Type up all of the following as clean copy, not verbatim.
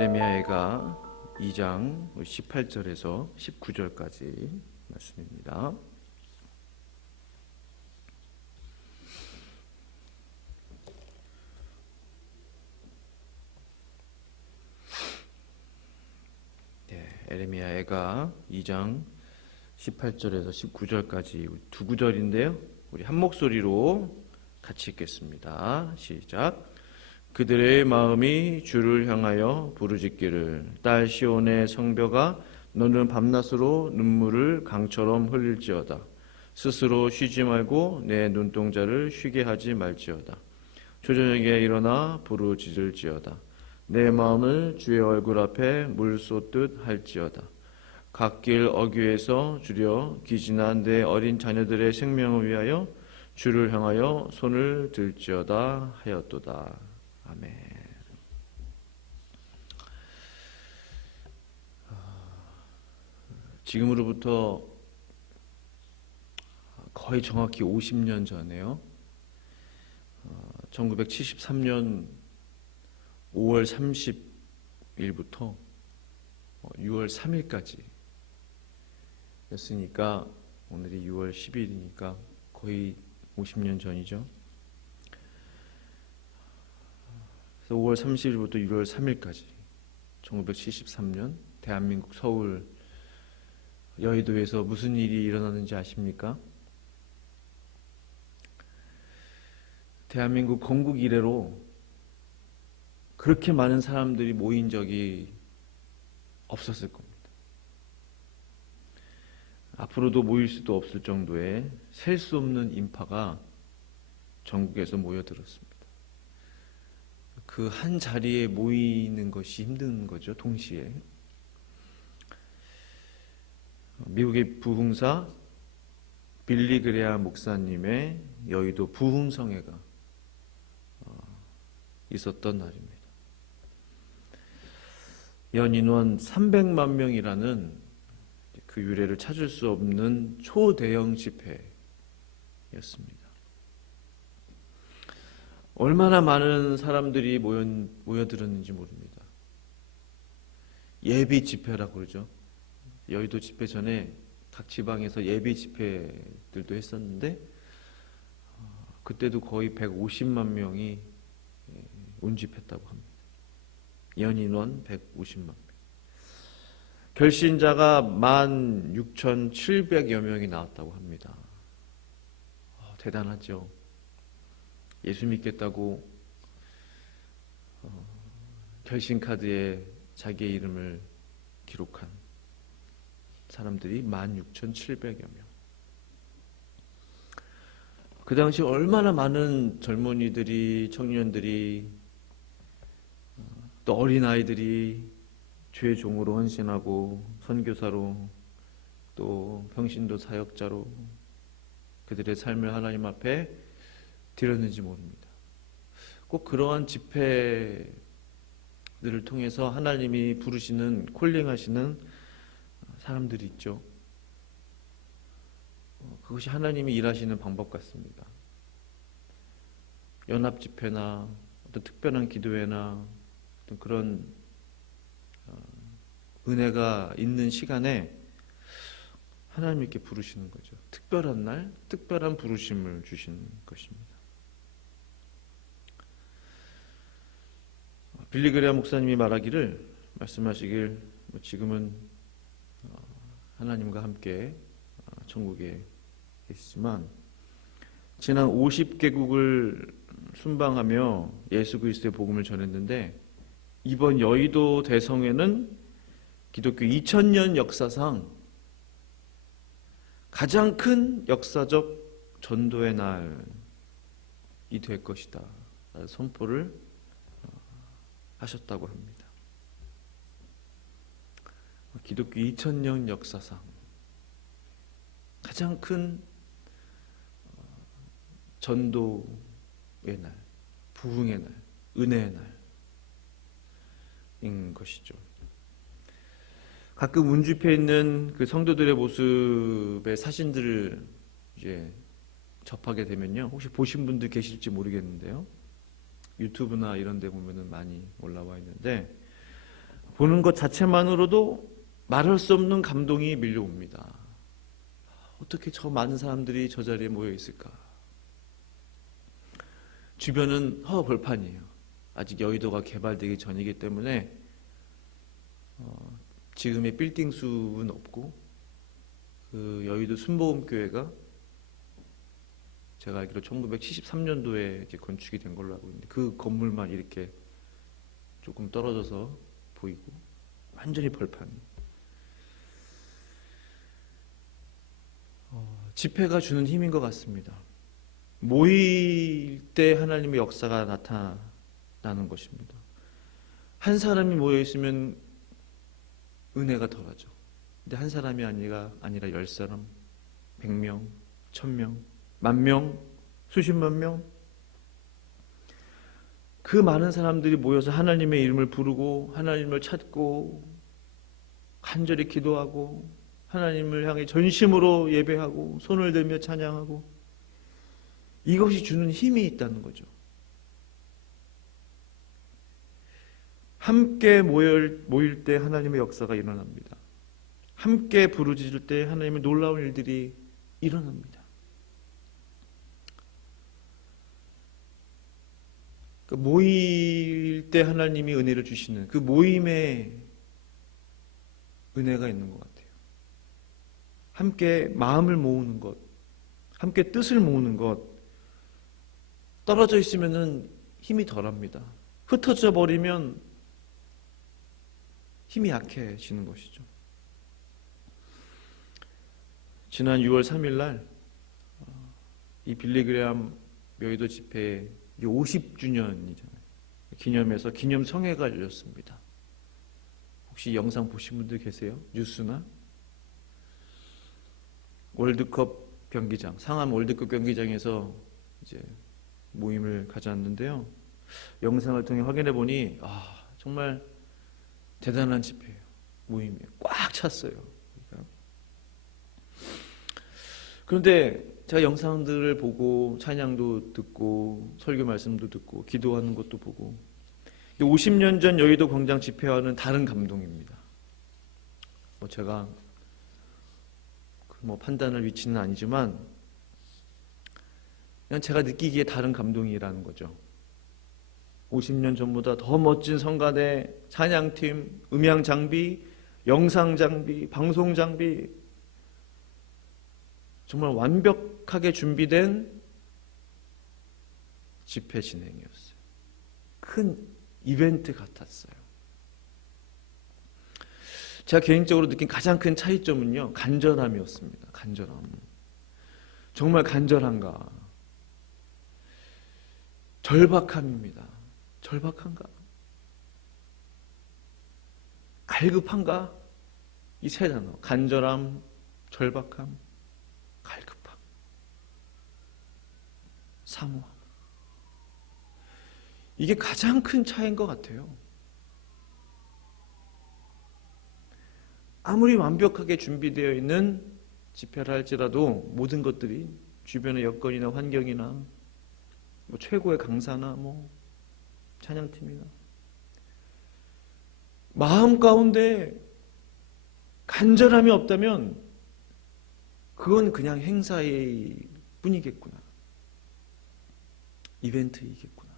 에레미야가 2장 18절에서 19절까지 말씀입니다. 에레미야가 2장 18절에서 19절까지 두 구절인데요. 우리 한 목소리로 같이 읽겠습니다. 시작. 그들의 마음이 주를 향하여 부르짖기를 딸 시온의 성벽아 너는 밤낮으로 눈물을 강처럼 흘릴지어다. 스스로 쉬지 말고 내 눈동자를 쉬게 하지 말지어다. 조저녁에 일어나 부르짖을지어다. 내 마음을 주의 얼굴 앞에 물 쏟듯 할지어다. 갓길 어귀에서 주려 기진한 내 어린 자녀들의 생명을 위하여 주를 향하여 손을 들지어다 하였도다. 아멘. 지금으로부터 거의 정확히 50년 전에요. 1973년 5월 30일부터 6월 3일까지 였으니까 오늘이 6월 10일이니까 거의 50년 전이죠. 5월 30일부터 6월 3일까지 1973년 대한민국 서울 여의도에서 무슨 일이 일어나는지 아십니까? 대한민국 건국 이래로 그렇게 많은 사람들이 모인 적이 없었을 겁니다. 앞으로도 모일 수도 없을 정도의 셀 수 없는 인파가 전국에서 모여들었습니다. 그 한 자리에 모이는 것이 힘든 거죠. 동시에 미국의 부흥사 빌리 그레암 목사님의 여의도 부흥성회가 있었던 날입니다. 연인원 300만 명이라는 그 유래를 찾을 수 없는 초대형 집회였습니다. 얼마나 많은 사람들이 모여들었는지 모릅니다. 예비 집회라고 그러죠. 여의도 집회 전에 각 지방에서 예비 집회들도 했었는데 그때도 거의 150만 명이 운집했다고 합니다. 연인원 150만 명. 결신자가 16,700여 명이 나왔다고 합니다. 대단하죠. 예수 믿겠다고 결신카드에 자기의 이름을 기록한 사람들이 16,700여 명. 그 당시 얼마나 많은 젊은이들이, 청년들이, 또 어린아이들이 주의 종으로 헌신하고 선교사로 또 평신도 사역자로 그들의 삶을 하나님 앞에 드렸는지 모릅니다. 꼭 그러한 집회들을 통해서 하나님이 부르시는, 콜링하시는 사람들이 있죠. 그것이 하나님이 일하시는 방법 같습니다. 연합 집회나 어떤 특별한 기도회나 어떤 그런 은혜가 있는 시간에 하나님 이렇게 부르시는 거죠. 특별한 날, 특별한 부르심을 주시는 것입니다. 빌리 그레암 목사님이 말씀하시길 지금은 하나님과 함께 천국에 계시지만 지난 50개국을 순방하며 예수 그리스도의 복음을 전했는데 이번 여의도 대성회는 기독교 2000년 역사상 가장 큰 역사적 전도의 날이 될 것이다 선포를 하셨다고 합니다. 기독교 2000년 역사상 가장 큰 전도의 날, 부흥의 날, 은혜의 날인 것이죠. 가끔 운집회에 있는 그 성도들의 모습의 사진들을 이제 접하게 되면요, 혹시 보신 분들 계실지 모르겠는데요, 유튜브나 이런 데 보면은 많이 올라와 있는데 보는 것 자체만으로도 말할 수 없는 감동이 밀려옵니다. 어떻게 저 많은 사람들이 저 자리에 모여 있을까? 주변은 허벌판이에요. 아직 여의도가 개발되기 전이기 때문에 지금의 빌딩 수는 없고, 그 여의도 순복음교회가 제가 알기로 1973년도에 이제 건축이 된 걸로 알고 있는데, 그 건물만 이렇게 조금 떨어져서 보이고 완전히 벌판. 집회가 주는 힘인 것 같습니다. 모일 때 하나님의 역사가 나타나는 것입니다. 한 사람이 모여 있으면 은혜가 덜하죠. 근데 한 사람이 아니라 10사람, 100명, 1000명, 10,000명, 수십만 명, 그 많은 사람들이 모여서 하나님의 이름을 부르고 하나님을 찾고 간절히 기도하고 하나님을 향해 전심으로 예배하고 손을 들며 찬양하고, 이것이 주는 힘이 있다는 거죠. 함께 모일 때 하나님의 역사가 일어납니다. 함께 부르짖을 때 하나님의 놀라운 일들이 일어납니다. 그 모일 때 하나님이 은혜를 주시는 그 모임에 은혜가 있는 것 같아요. 함께 마음을 모으는 것, 함께 뜻을 모으는 것. 떨어져 있으면은 힘이 덜합니다. 흩어져 버리면 힘이 약해지는 것이죠. 지난 6월 3일 날 이 빌리그레암 여의도 집회 50주년이잖아요. 기념해서 기념성회가 열렸습니다. 혹시 영상 보신 분들 계세요? 뉴스나? 월드컵 경기장, 상암 월드컵 경기장에서 이제 모임을 가졌는데요. 영상을 통해 확인해 보니 정말 대단한 집회예요. 모임이 꽉 찼어요. 그런데 제가 영상들을 보고 찬양도 듣고 설교 말씀도 듣고 기도하는 것도 보고, 50년 전 여의도 광장 집회와는 다른 감동입니다. 제가 판단할 위치는 아니지만 그냥 제가 느끼기에 다른 감동이라는 거죠. 50년 전보다 더 멋진 성가대, 찬양팀, 음향 장비, 영상 장비, 방송 장비, 정말 완벽하게 준비된 집회 진행이었어요. 큰 이벤트 같았어요. 제가 개인적으로 느낀 가장 큰 차이점은요, 간절함이었습니다. 간절함. 정말 간절한가? 절박함입니다. 절박한가? 갈급한가? 이 세 단어. 간절함, 절박함, 갈급함, 사모함. 이게 가장 큰 차이인 것 같아요. 아무리 완벽하게 준비되어 있는 집회를 할지라도 모든 것들이 주변의 여건이나 환경이나 최고의 강사나 찬양팀이나 마음 가운데 간절함이 없다면 그건 그냥 행사의 뿐이겠구나. 이벤트이겠구나.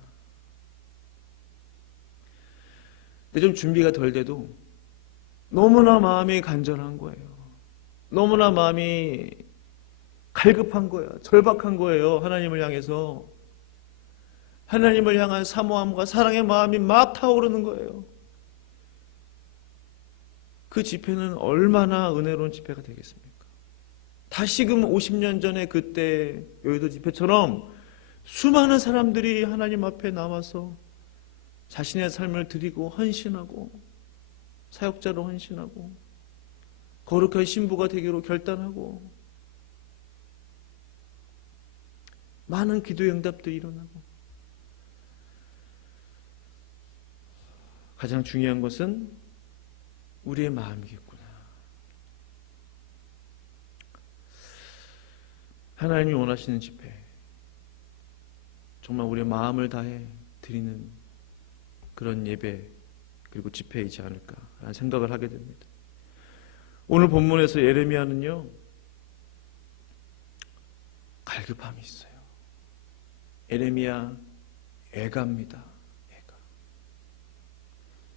근데 좀 준비가 덜 돼도 너무나 마음이 간절한 거예요. 너무나 마음이 갈급한 거예요. 절박한 거예요. 하나님을 향해서. 하나님을 향한 사모함과 사랑의 마음이 막 타오르는 거예요. 그 집회는 얼마나 은혜로운 집회가 되겠습니까? 다시금 50년 전에 그때 여의도 집회처럼 수많은 사람들이 하나님 앞에 나와서 자신의 삶을 드리고 헌신하고 사역자로 헌신하고 거룩한 신부가 되기로 결단하고 많은 기도의 응답도 일어나고, 가장 중요한 것은 우리의 마음이겠구나. 하나님이 원하시는 집회, 정말 우리의 마음을 다해 드리는 그런 예배, 그리고 집회이지 않을까라는 생각을 하게 됩니다. 오늘 본문에서 예레미야는요, 갈급함이 있어요. 예레미야 애갑니다. 애가.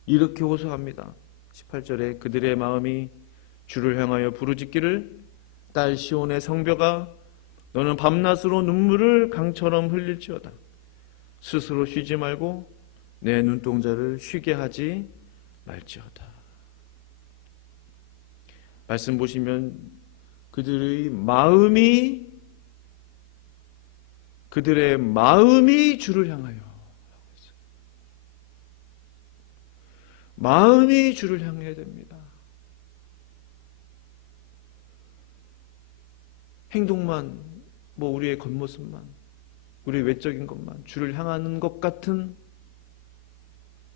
이렇게 호소합니다. 18절에 그들의 마음이 주를 향하여 부르짖기를 딸 시온의 성벽아 너는 밤낮으로 눈물을 강처럼 흘릴지어다. 스스로 쉬지 말고 내 눈동자를 쉬게 하지 말지어다. 말씀 보시면 그들의 마음이 주를 향하여, 마음이 주를 향해야 됩니다. 행동만, 우리의 겉모습만, 우리의 외적인 것만, 주를 향하는 것 같은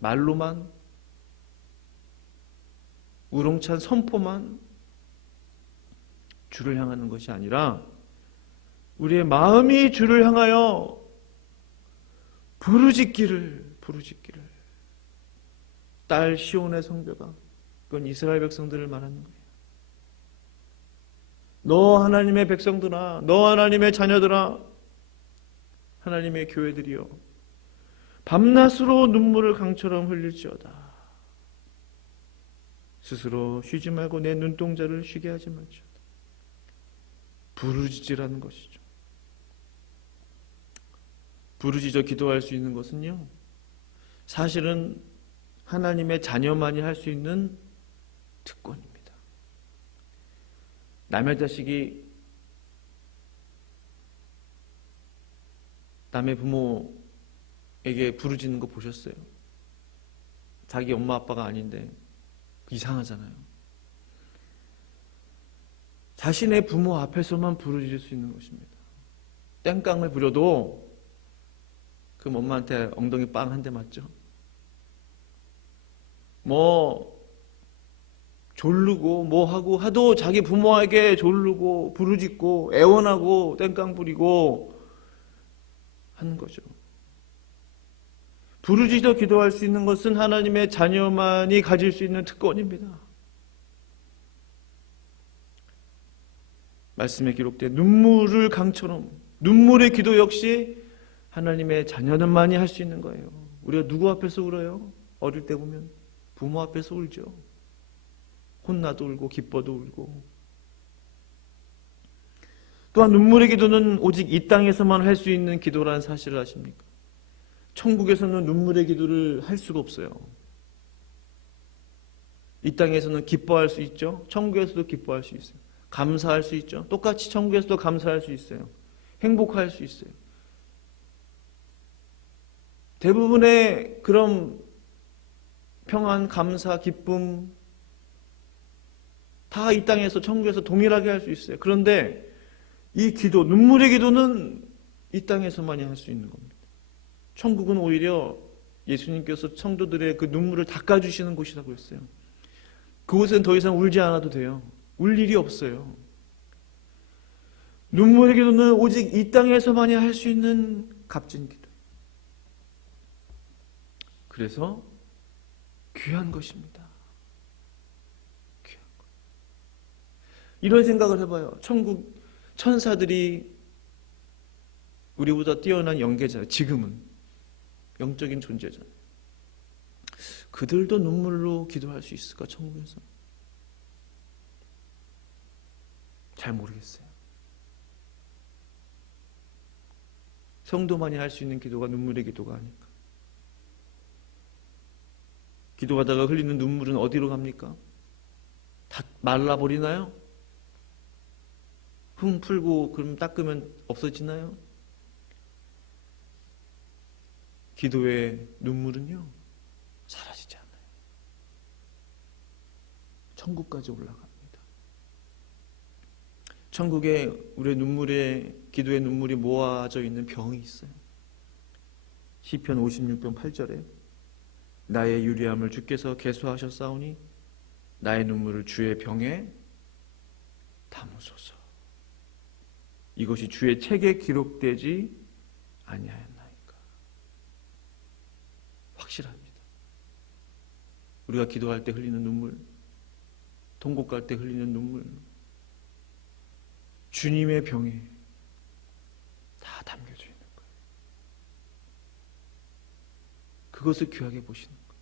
말로만, 우렁찬 선포만 주를 향하는 것이 아니라 우리의 마음이 주를 향하여 부르짖기를 딸 시온의 성벽아, 그건 이스라엘 백성들을 말하는 거예요. 너 하나님의 백성들아, 너 하나님의 자녀들아, 하나님의 교회들이여, 밤낮으로 눈물을 강처럼 흘릴지어다. 스스로 쉬지 말고 내 눈동자를 쉬게 하지 말지어다. 부르짖으라는 것이죠. 부르짖어 기도할 수 있는 것은요, 사실은 하나님의 자녀만이 할 수 있는 특권입니다. 남의 자식이 남의 부모에게 부르짖는 거 보셨어요? 자기 엄마 아빠가 아닌데 이상하잖아요. 자신의 부모 앞에서만 부르짖을 수 있는 것입니다. 땡깡을 부려도 그럼 엄마한테 엉덩이 빵 한 대 맞죠? 졸르고 하고 하도 자기 부모에게 졸르고 부르짖고 애원하고 땡깡 부리고 하는 거죠. 부르짖어 기도할 수 있는 것은 하나님의 자녀만이 가질 수 있는 특권입니다. 말씀에 기록된 눈물을 강처럼, 눈물의 기도 역시 하나님의 자녀들만이 할 수 있는 거예요. 우리가 누구 앞에서 울어요? 어릴 때 보면 부모 앞에서 울죠. 혼나도 울고 기뻐도 울고. 또한 눈물의 기도는 오직 이 땅에서만 할 수 있는 기도라는 사실을 아십니까? 천국에서는 눈물의 기도를 할 수가 없어요. 이 땅에서는 기뻐할 수 있죠. 천국에서도 기뻐할 수 있어요. 감사할 수 있죠. 똑같이 천국에서도 감사할 수 있어요. 행복할 수 있어요. 대부분의 그런 평안, 감사, 기쁨 다 이 땅에서 천국에서 동일하게 할 수 있어요. 그런데 이 기도, 눈물의 기도는 이 땅에서만이 할 수 있는 겁니다. 천국은 오히려 예수님께서 성도들의 그 눈물을 닦아주시는 곳이라고 했어요. 그곳엔 더 이상 울지 않아도 돼요. 울 일이 없어요. 눈물의 기도는 오직 이 땅에서만이 할 수 있는 값진 기도. 그래서 귀한 것입니다. 귀한 것. 이런 생각을 해봐요. 천국 천사들이 우리보다 뛰어난 영계자, 지금은 영적인 존재잖아요. 그들도 눈물로 기도할 수 있을까, 천국에서? 잘 모르겠어요. 성도만이 할 수 있는 기도가 눈물의 기도가 아닐까. 기도하다가 흘리는 눈물은 어디로 갑니까? 다 말라버리나요? 흥 풀고 그럼 닦으면 없어지나요? 기도의 눈물은요, 사라지지 않아요. 천국까지 올라갑니다. 천국에 우리의 눈물에, 기도의 눈물이 모아져 있는 병이 있어요. 시편 56편 8절에 나의 유리함을 주께서 계수하셨사오니 나의 눈물을 주의 병에 담으소서. 이것이 주의 책에 기록되지 아니하였나이까. 확실합니다. 우리가 기도할 때 흘리는 눈물, 통곡할 때 흘리는 눈물, 주님의 병에 다 담겨져 있는 거예요. 그것을 귀하게 보시는 거예요.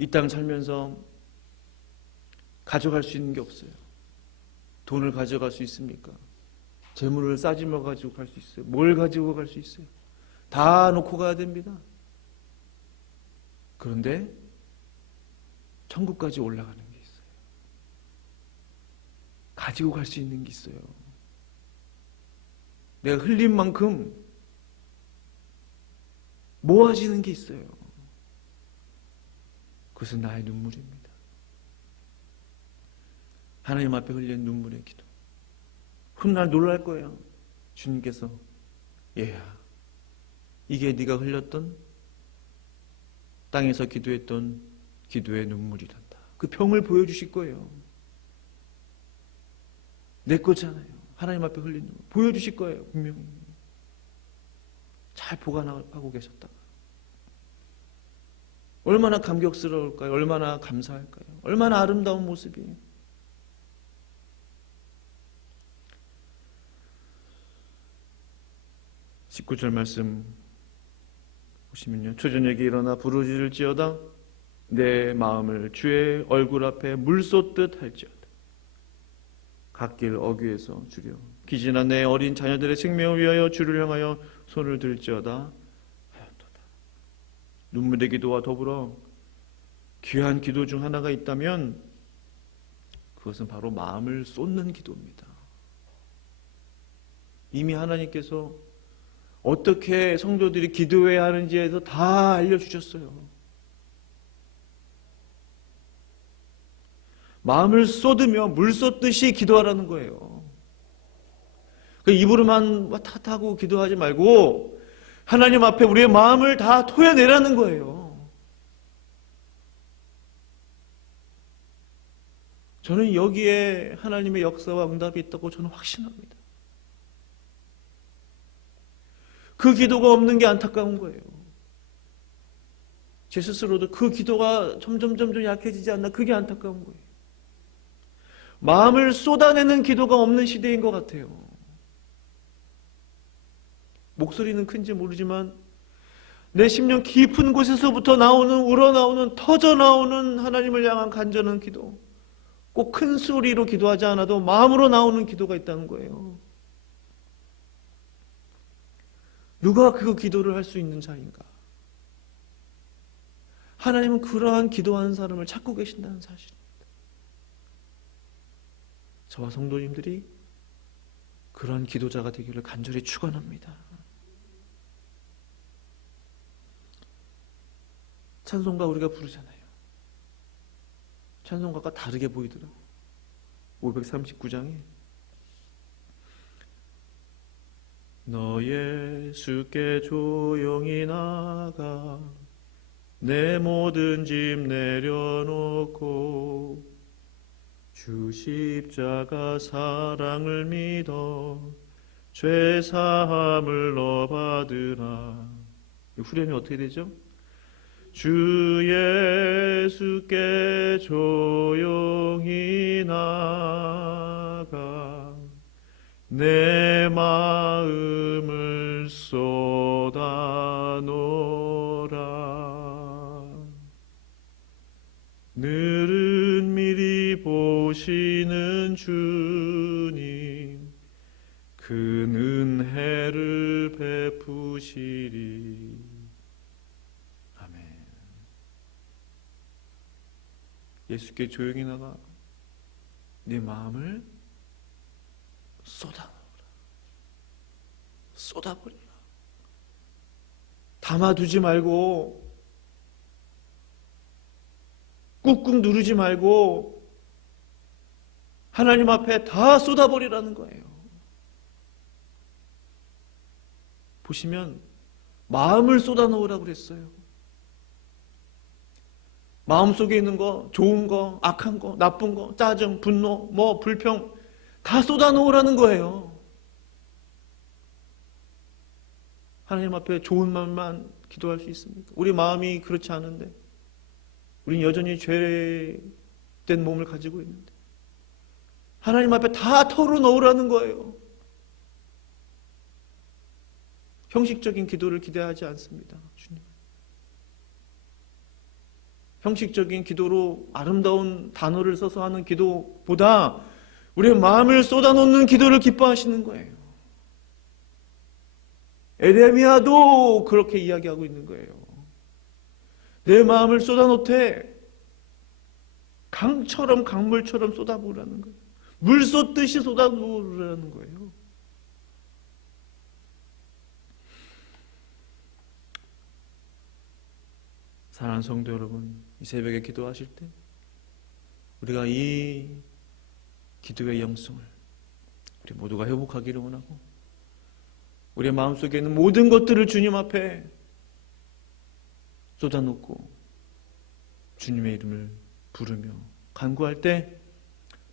이 땅 살면서 가져갈 수 있는 게 없어요. 돈을 가져갈 수 있습니까? 재물을 싸지며 가지고 갈 수 있어요? 뭘 가지고 갈 수 있어요? 다 놓고 가야 됩니다. 그런데 천국까지 올라가는 게 있어요. 가지고 갈 수 있는 게 있어요. 내가 흘린 만큼 모아지는 게 있어요. 그것은 나의 눈물입니다. 하나님 앞에 흘린 눈물의 기도. 훗날 놀랄 거예요. 주님께서 얘야, 이게 네가 흘렸던 땅에서 기도했던 기도의 눈물이란다. 그 병을 보여주실 거예요. 내 거잖아요. 하나님 앞에 흘린 눈물 보여주실 거예요. 분명히. 잘 보관하고 계셨다가 얼마나 감격스러울까요? 얼마나 감사할까요? 얼마나 아름다운 모습이에요. (19절) 말씀 보시면요, 초저녁에 일어나 부르짖을지어다 내 마음을 주의 얼굴 앞에 물 쏟듯 할지어다. 갓길 어귀에서 주려 기진한 내 어린 자녀들의 생명을 위하여 주를 향하여 손을 들지어다 하였도다. 눈물의 기도와 더불어 귀한 기도 중 하나가 있다면 그것은 바로 마음을 쏟는 기도입니다. 이미 하나님께서 어떻게 성도들이 기도해야 하는지에 대해서 다 알려주셨어요. 마음을 쏟으며 물 쏟듯이 기도하라는 거예요. 입으로만 탓하고 기도하지 말고 하나님 앞에 우리의 마음을 다 토해내라는 거예요. 저는 여기에 하나님의 역사와 응답이 있다고 저는 확신합니다. 그 기도가 없는 게 안타까운 거예요. 제 스스로도 그 기도가 점점 약해지지 않나, 그게 안타까운 거예요. 마음을 쏟아내는 기도가 없는 시대인 것 같아요. 목소리는 큰지 모르지만 내 심령 깊은 곳에서부터 우러나오는 터져나오는 하나님을 향한 간절한 기도, 꼭 큰 소리로 기도하지 않아도 마음으로 나오는 기도가 있다는 거예요. 누가 그 기도를 할 수 있는 자인가? 하나님은 그러한 기도하는 사람을 찾고 계신다는 사실입니다. 저와 성도님들이 그런 기도자가 되기를 간절히 축원합니다. 찬송가 우리가 부르잖아요. 찬송가가 다르게 보이더라고요. 539장에 너 예수께 조용히 나가 내 모든 짐 내려놓고 주 십자가 사랑을 믿어 죄 사함을 너 받으라. 이 후렴이 어떻게 되죠? 주 예수께 조용히 나가 내 마음을 쏟아놓으라. 늘은 미리 보시는 주님 그 은혜를 베푸시리. 아멘. 예수께 조용히 나가 내 마음을 쏟아버리라. 담아두지 말고 꾹꾹 누르지 말고 하나님 앞에 다 쏟아버리라는 거예요. 보시면 마음을 쏟아놓으라고 그랬어요. 마음속에 있는 거, 좋은 거, 악한 거, 나쁜 거, 짜증, 분노, 불평 다 쏟아놓으라는 거예요. 하나님 앞에 좋은 말만 기도할 수 있습니까? 우리 마음이 그렇지 않은데, 우린 여전히 죄된 몸을 가지고 있는데 하나님 앞에 다 털어놓으라는 거예요. 형식적인 기도를 기대하지 않습니다. 주님. 형식적인 기도로 아름다운 단어를 써서 하는 기도보다 우리의 마음을 쏟아놓는 기도를 기뻐하시는 거예요. 에레미야도 그렇게 이야기하고 있는 거예요. 내 마음을 쏟아놓되 강처럼 강물처럼 쏟아부으라는 거예요. 물 쏟듯이 쏟아부으라는 거예요. 사랑하는 성도 여러분, 이 새벽에 기도하실 때 우리가 이 기도의 영성을 우리 모두가 회복하기를 원하고, 우리의 마음속에 있는 모든 것들을 주님 앞에 쏟아놓고 주님의 이름을 부르며 간구할 때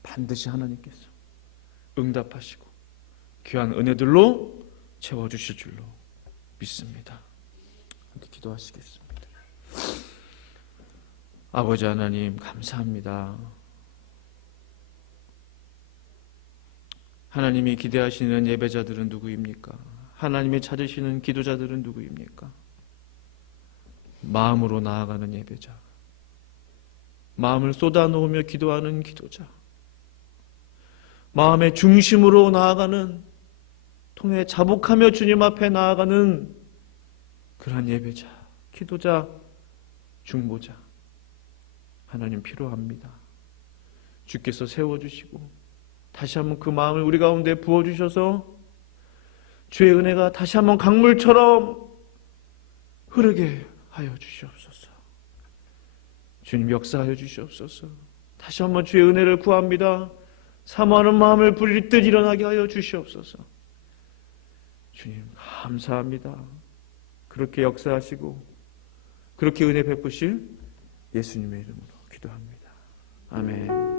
반드시 하나님께서 응답하시고 귀한 은혜들로 채워주실 줄로 믿습니다. 함께 기도하시겠습니다. 아버지 하나님, 감사합니다. 하나님이 기대하시는 예배자들은 누구입니까? 하나님이 찾으시는 기도자들은 누구입니까? 마음으로 나아가는 예배자, 마음을 쏟아놓으며 기도하는 기도자, 마음의 중심으로 나아가는, 통해 자복하며 주님 앞에 나아가는 그러한 예배자, 기도자, 중보자, 하나님 필요합니다. 주께서 세워주시고 다시 한번 그 마음을 우리 가운데 부어주셔서 주의 은혜가 다시 한번 강물처럼 흐르게 하여 주시옵소서. 주님 역사하여 주시옵소서. 다시 한번 주의 은혜를 구합니다. 사모하는 마음을 부릴 일어나게 하여 주시옵소서. 주님 감사합니다. 그렇게 역사하시고 그렇게 은혜 베푸실 예수님의 이름으로 기도합니다. 아멘.